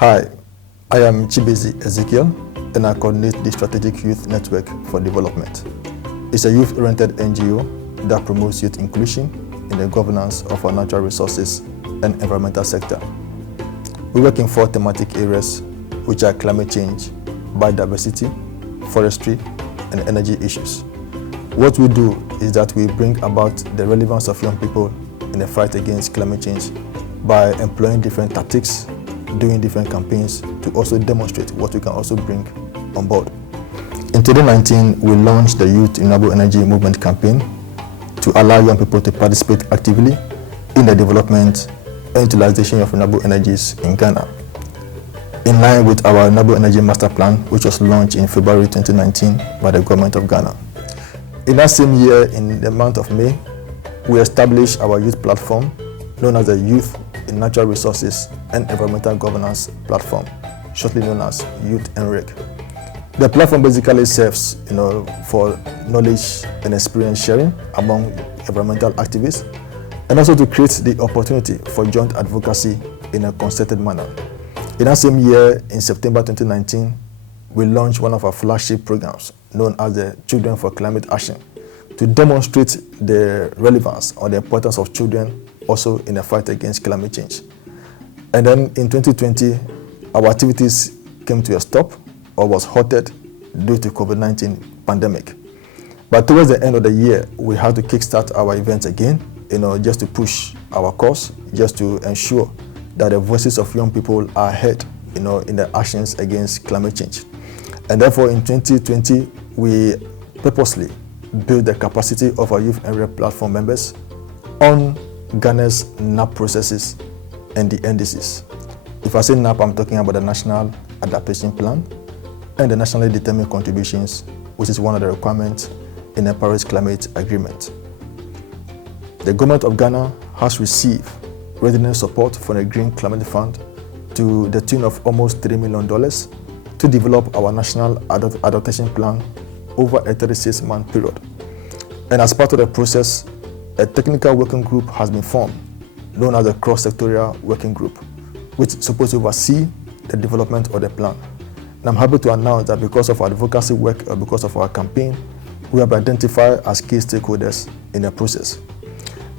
Hi, I am Chibezi Ezekiel, and I coordinate the Strategic Youth Network for Development. It's a youth-oriented NGO that promotes youth inclusion in the governance of our natural resources and environmental sector. We work in 4 thematic areas, which are climate change, biodiversity, forestry, and energy issues. What we do is that we bring about the relevance of young people in the fight against climate change by employing different tactics, doing different campaigns to also demonstrate what we can also bring on board. In 2019, we launched the Youth Renewable Energy Movement campaign to allow young people to participate actively in the development and utilization of renewable energies in Ghana. In line with our Renewable Energy Master Plan, which was launched in February 2019 by the government of Ghana. In that same year, in the month of May, we established our youth platform known as the Youth in Natural Resources and Environmental Governance Platform, shortly known as Youth NREG. The platform basically serves for knowledge and experience sharing among environmental activists, and also to create the opportunity for joint advocacy in a concerted manner. In that same year, in September 2019, we launched one of our flagship programs known as the Children for Climate Action to demonstrate the relevance or the importance of children also in the fight against climate change. And then in 2020, our activities came to a stop or was halted due to COVID-19 pandemic. But towards the end of the year, we had to kickstart our events again, just to push our cause, just to ensure that the voices of young people are heard, in the actions against climate change. And therefore, in 2020, we purposely built the capacity of our Youth NREG platform members on Ghana's NAP processes and the NDCs. If I say NAP, I'm talking about the National Adaptation Plan and the Nationally Determined Contributions, which is one of the requirements in the Paris Climate Agreement. The government of Ghana has received readiness support from the Green Climate Fund to the tune of almost $3 million to develop our National Adaptation Plan over a 36-month period. And as part of the process, a technical working group has been formed, known as a cross-sectorial working group, which is supposed to oversee the development of the plan. And I'm happy to announce that because of our advocacy work or because of our campaign, we have identified as key stakeholders in the process.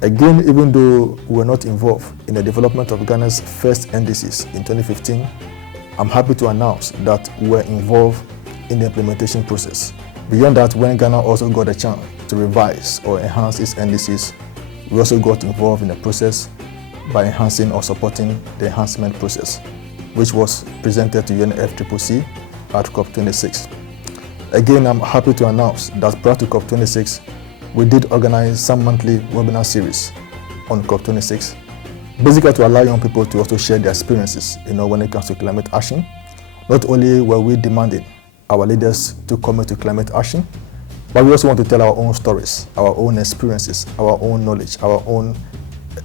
Again, even though we were not involved in the development of Ghana's first NDCs in 2015, I'm happy to announce that we were involved in the implementation process. Beyond that, when Ghana also got a chance to revise or enhance its NDCs, we also got involved in the process by enhancing or supporting the enhancement process, which was presented to UNFCCC at COP26. Again, I'm happy to announce that prior to COP26, we did organize some monthly webinar series on COP26, basically to allow young people to also share their experiences, when it comes to climate action. Not only were we demanding our leaders to commit to climate action, but we also want to tell our own stories, our own experiences, our own knowledge, our own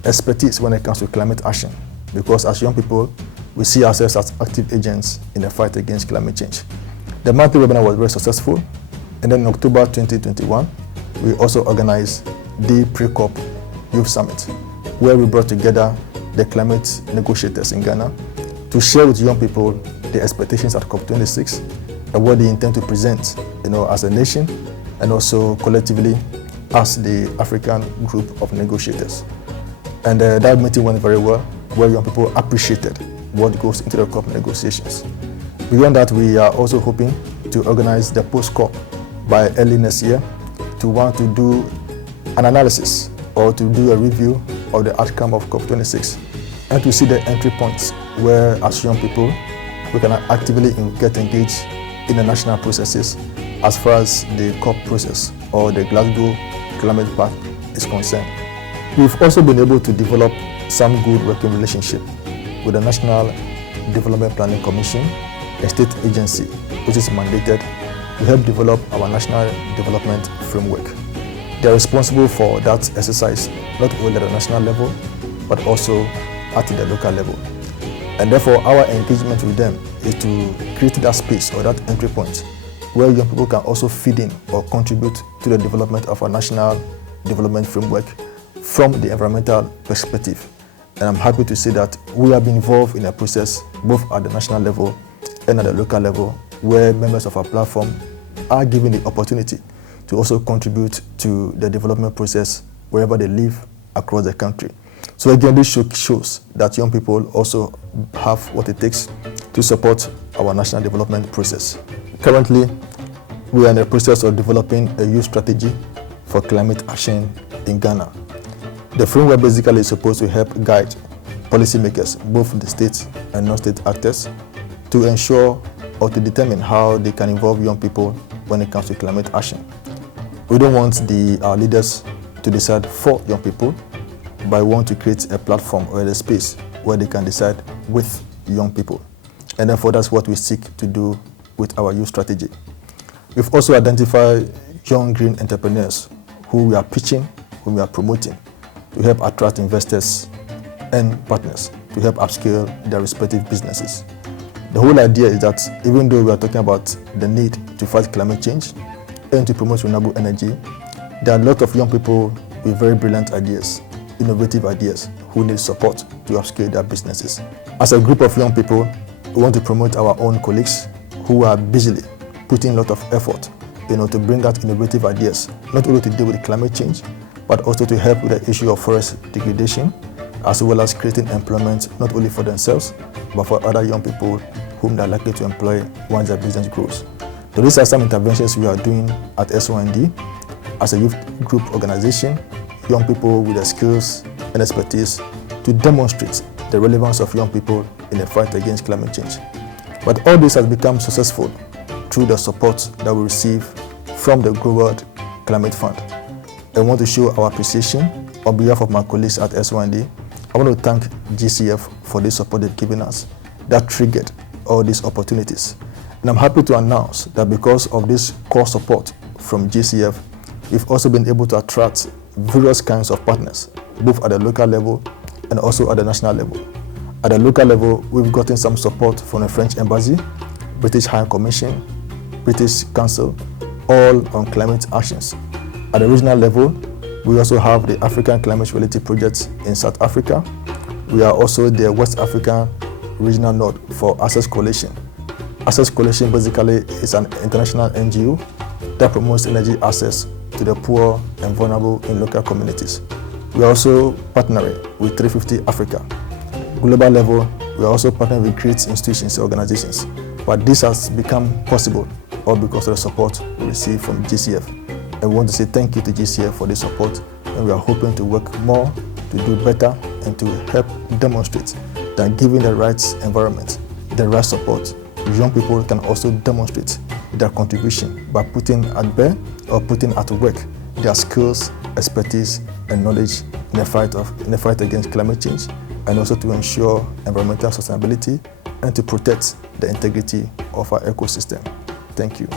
expertise when it comes to climate action. Because as young people, we see ourselves as active agents in the fight against climate change. The monthly webinar was very successful, and then in October 2021, we also organized the Pre-COP Youth Summit, where we brought together the climate negotiators in Ghana to share with young people the expectations at COP26 and what they intend to present, as a nation and also collectively as the African group of negotiators. And that meeting went very well, where young people appreciated what goes into the COP negotiations. Beyond that, we are also hoping to organize the post-COP by early next year to want to do an analysis or to do a review of the outcome of COP26 and to see the entry points where, as young people, we can actively get engaged in the national processes as far as the COP process or the Glasgow Climate Pact is concerned. We've also been able to develop some good working relationship with the National Development Planning Commission, a state agency which is mandated to help develop our national development framework. They are responsible for that exercise, not only at the national level, but also at the local level. And therefore, our engagement with them is to create that space or that entry point where young people can also feed in or contribute to the development of our national development framework from the environmental perspective. And I'm happy to say that we have been involved in a process both at the national level and at the local level, where members of our platform are given the opportunity to also contribute to the development process wherever they live across the country. So again, this shows that young people also have what it takes to support our national development process. Currently, we are in the process of developing a youth strategy for climate action in Ghana. The framework basically is supposed to help guide policymakers, both the state and non-state actors, to ensure or to determine how they can involve young people when it comes to climate action. We don't want our leaders to decide for young people, but we want to create a platform or a space where they can decide with young people. And therefore, that's what we seek to do with our youth strategy. We've also identified young green entrepreneurs who we are pitching, who we are promoting, to help attract investors and partners, to help upscale their respective businesses. The whole idea is that even though we are talking about the need to fight climate change and to promote renewable energy, there are a lot of young people with very brilliant ideas, innovative ideas, who need support to upscale their businesses. As a group of young people, we want to promote our own colleagues who are busily putting a lot of effort to bring out innovative ideas, not only to deal with climate change, but also to help with the issue of forest degradation, as well as creating employment not only for themselves, but for other young people whom they are likely to employ once their business grows. So these are some interventions we are doing at SOND as a youth group organization, young people with the skills and expertise to demonstrate the relevance of young people in the fight against climate change. But all this has become successful through the support that we receive from the Global Climate Fund. I want to show our appreciation on behalf of my colleagues at SOND. I want to thank GCF for the support they've given us that triggered all these opportunities. And I'm happy to announce that because of this core support from GCF, we've also been able to attract various kinds of partners, both at the local level and also at the national level. At the local level, we've gotten some support from the French Embassy, British High Commission, British Council, all on climate actions. At the regional level, we also have the African Climate Reality Project in South Africa. We are also the West African Regional Node for Access Coalition. Access Coalition basically is an international NGO that promotes energy access to the poor and vulnerable in local communities. We are also partnering with 350 Africa. Global level, we are also partnering with great institutions and organizations. But this has become possible all because of the support we receive from GCF. And we want to say thank you to GCF for the support, and we are hoping to work more, to do better, and to help demonstrate that given the right environment, the right support, young people can also demonstrate their contribution by putting at bear or putting at work their skills, expertise, and knowledge in the fight against climate change, and also to ensure environmental sustainability and to protect the integrity of our ecosystem. Thank you.